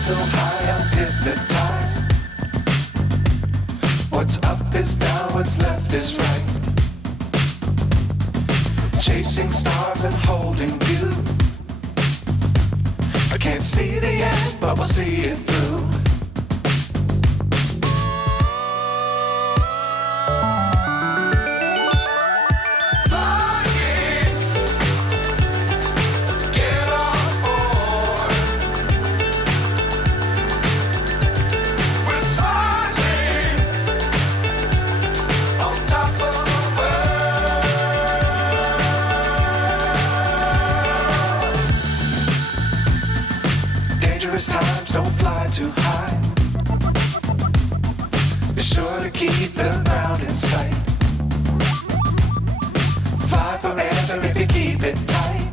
So high, I'm hypnotized. What's up is down, what's left is right. Chasing stars and holding you. I can't see the end, but we'll see it through. Dangerous times, don't fly too high. Be sure to keep the ground in sight. Fly forever if you keep it tight.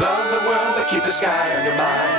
Love the world, but keep the sky on your mind.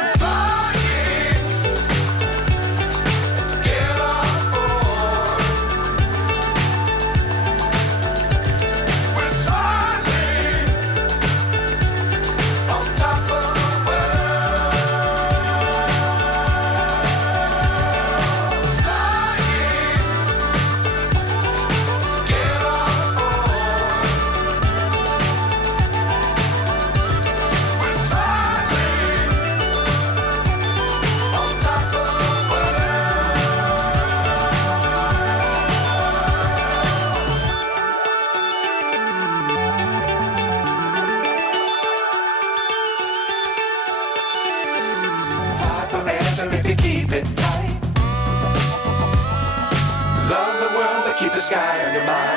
Forever if you keep it tight. Love the world, but keep the sky on your mind.